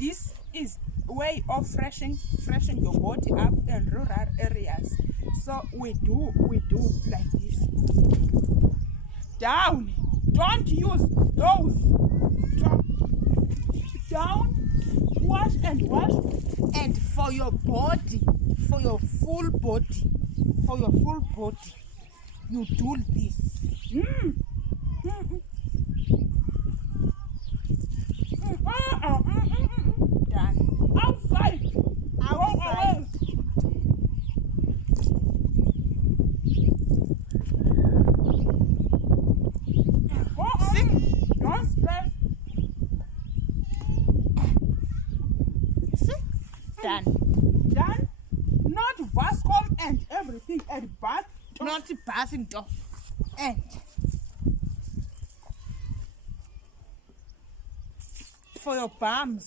This is way of freshen your body up in rural areas. So we do like this. Down. Don't use those. Down. Wash. And for your body, for your full body, you do this. Done. Outside. See? Don't stress. See? Done. Not Vascom and everything at bath. Not bathing dog. And for your bums.